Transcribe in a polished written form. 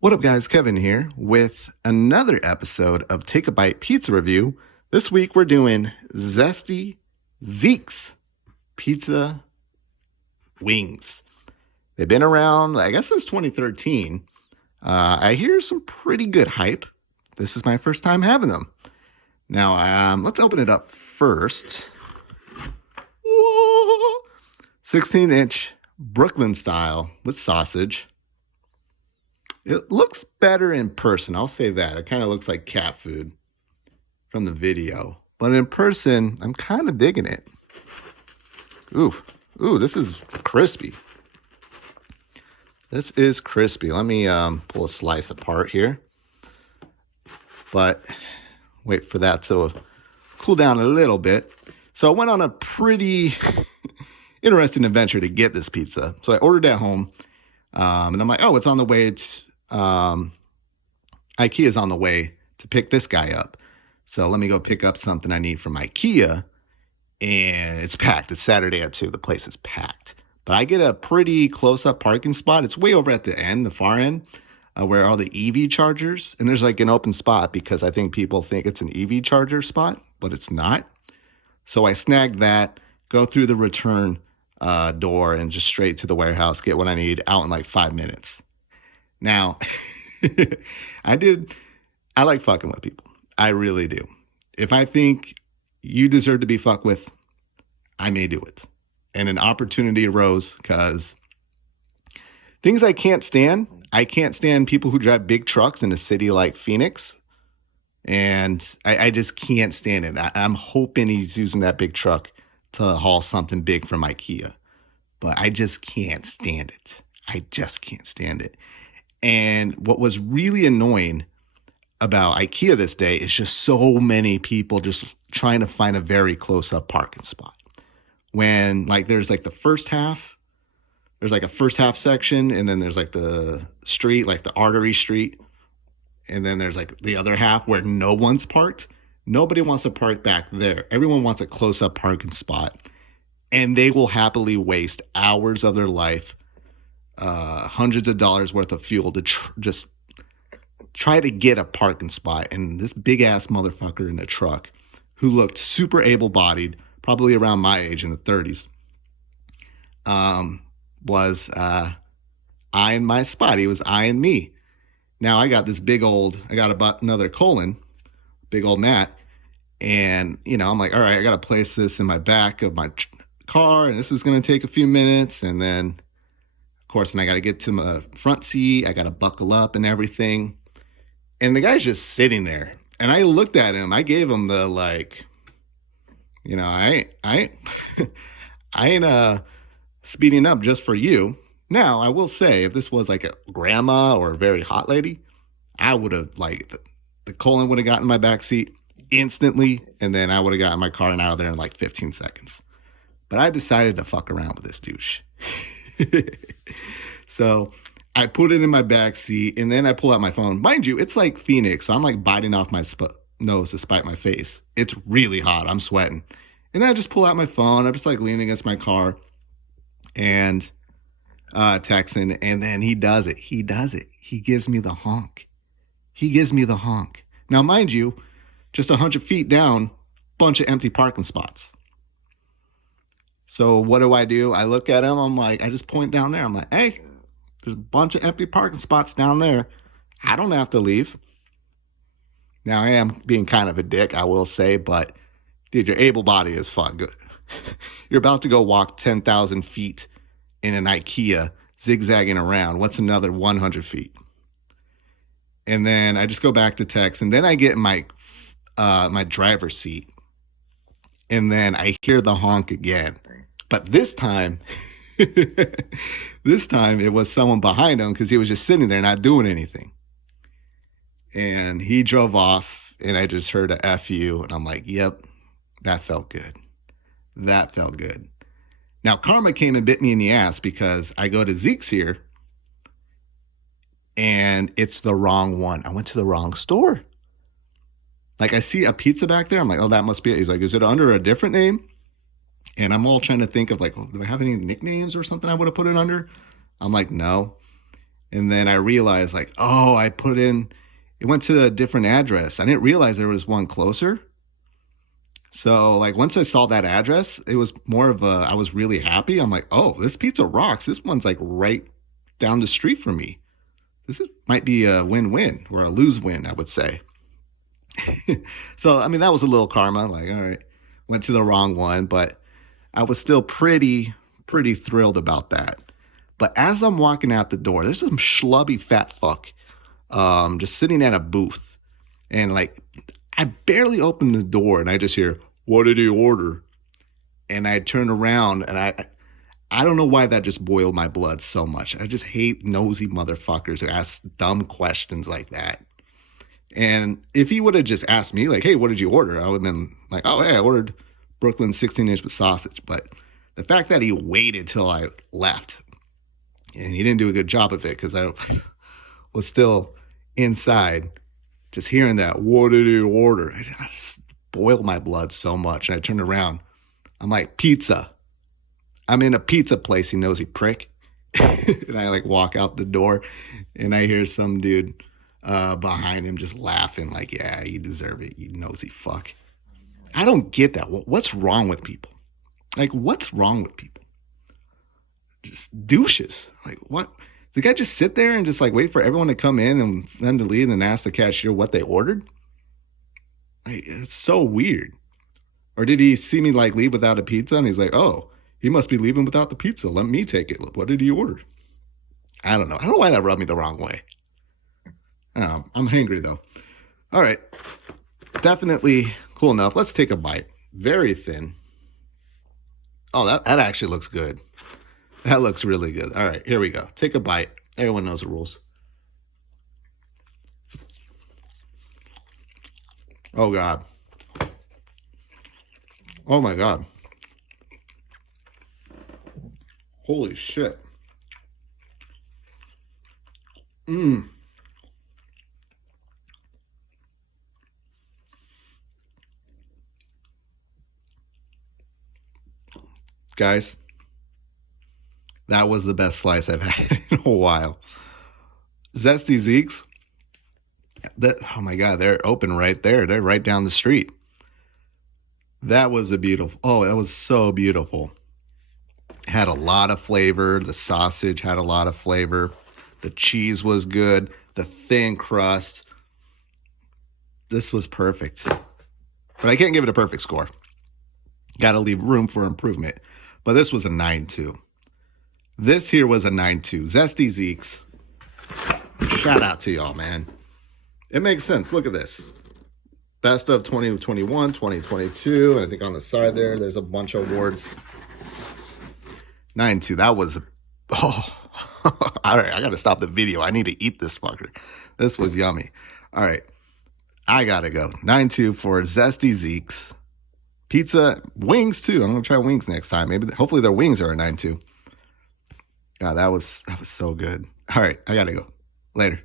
What up, guys? Kevin here with another episode of Take a Bite Pizza Review. This week we're doing Zesty Zeeks pizza wings. They've been around, I guess, since 2013. I hear some pretty good hype. This is my first time having them. Now, let's open it up first. 16-inch Brooklyn style with sausage. It looks better in person. I'll say that. It kind of looks like cat food from the video. But in person, I'm kind of digging it. Ooh, this is crispy. This is crispy. Let me pull a slice apart here. But wait for that to cool down a little bit. So I went on a pretty interesting adventure to get this pizza. So I ordered it at home. And I'm like, oh, it's on the way to... IKEA's on the way to pick this guy up. So let me go pick up something I need from IKEA. And it's packed. It's Saturday at 2. The place is packed. But I get a pretty close-up parking spot. It's way over at the end, the far end, where all the EV chargers. And there's like an open spot because I think people think it's an EV charger spot, but it's not. So I snagged that, go through the return door, and just straight to the warehouse, get what I need out in like 5 minutes. Now, I like fucking with people. I really do. If I think you deserve to be fucked with, I may do it. And an opportunity arose because things I can't stand people who drive big trucks in a city like Phoenix. And I just can't stand it. I'm hoping he's using that big truck to haul something big from IKEA. But I just can't stand it. I just can't stand it. And what was really annoying about IKEA this day is just so many people just trying to find a very close-up parking spot. When like there's like the first half, there's like a first half section, and then there's like the street, like the artery street, and then there's like the other half where no one's parked. Nobody wants to park back there. Everyone wants a close-up parking spot, and they will happily waste hours of their life, hundreds of dollars worth of fuel to just try to get a parking spot. And this big ass motherfucker in the truck who looked super able-bodied, probably around my age in the 30s, was eyeing my spot. He was eyeing me. Now I got another colon, big old Matt. And, I'm like, all right, I got to place this in my back of my car, and this is going to take a few minutes. And then, of course, I got to get to my front seat. I got to buckle up and everything. And the guy's just sitting there. And I looked at him. I gave him the, I ain't speeding up just for you. Now, I will say, if this was like a grandma or a very hot lady, I would have, the colon would have gotten in my back seat instantly. And then I would have gotten my car and out of there in like 15 seconds. But I decided to fuck around with this douche. So I put it in my back seat, and then I pull out my phone. Mind you, it's like Phoenix, so I'm like biting off my nose to spite my face. It's really hot. I'm sweating. And then I just pull out my phone. I'm just like leaning against my car and texting. And then he does it. He gives me the honk. Now, mind you, just 100 feet down, bunch of empty parking spots. So what do? I look at him. I'm like, I just point down there. I'm like, hey, there's a bunch of empty parking spots down there. I don't have to leave. Now, I am being kind of a dick, I will say, but dude, your able body is fuck good. You're about to go walk 10,000 feet in an IKEA, zigzagging around. What's another 100 feet? And then I just go back to text, and then I get in my driver's seat, and then I hear the honk again. But this time, it was someone behind him because he was just sitting there not doing anything. And he drove off, and I just heard a F you, and I'm like, yep, that felt good. Now, karma came and bit me in the ass because I go to Zeeks here, and it's the wrong one. I went to the wrong store. Like, I see a pizza back there. I'm like, oh, that must be it. He's like, is it under a different name? And I'm all trying to think of like, oh, do I have any nicknames or something I would have put it under? I'm like, no. And then I realized like, oh, it went to a different address. I didn't realize there was one closer. So like once I saw that address, it was more of I was really happy. I'm like, oh, this pizza rocks. This one's like right down the street from me. Might be a win-win or a lose-win, I would say. So, I mean, that was a little karma. Like, all right, went to the wrong one, but I was still pretty thrilled about that. But as I'm walking out the door, there's some schlubby fat fuck just sitting at a booth. And like, I barely opened the door and I just hear, what did he order? And I turn around and I don't know why that just boiled my blood so much. I just hate nosy motherfuckers who ask dumb questions like that. And if he would have just asked me, like, hey, what did you order? I would have been like, oh, hey, I ordered Brooklyn 16-inch with sausage. But the fact that he waited till I left, and he didn't do a good job of it because I was still inside, just hearing that, what did he order? It just boiled my blood so much. And I turned around. I'm like, pizza. I'm in a pizza place, you nosy prick. And I like walk out the door and I hear some dude behind him just laughing like, yeah, you deserve it, you nosy fuck. I don't get that. What's wrong with people? Like, what's wrong with people? Just douches. Like, what? The guy just sit there and just like wait for everyone to come in and them to leave and ask the cashier what they ordered? Like, it's so weird. Or did he see me like leave without a pizza and he's like, oh, he must be leaving without the pizza. Let me take it. What did he order? I don't know. I don't know why that rubbed me the wrong way. I'm hangry though. All right. Definitely cool enough. Let's take a bite. Very thin. Oh, that actually looks good. That looks really good. All right, here we go. Take a bite. Everyone knows the rules. Oh, God. Oh, my God. Holy shit. Guys, that was the best slice I've had in a while. Zesty Zeeks. Oh my God, they're open right there. They're right down the street. That was that was so beautiful. Had a lot of flavor. The sausage had a lot of flavor. The cheese was good. The thin crust. This was perfect. But I can't give it a perfect score. Got to leave room for improvement. But this was a 9.2. This here was a 9.2. Zesty Zeeks. Shout out to y'all, man. It makes sense. Look at this. Best of 2021, 2022. And I think on the side there's a bunch of awards. 9.2. That was... Oh. All right, I got to stop the video. I need to eat this fucker. This was yummy. All right. I got to go. 9.2 for Zesty Zeeks. Pizza, wings too. I'm going to try wings next time. Hopefully their wings are a 9.2. God, that was so good. All right, I got to go. Later.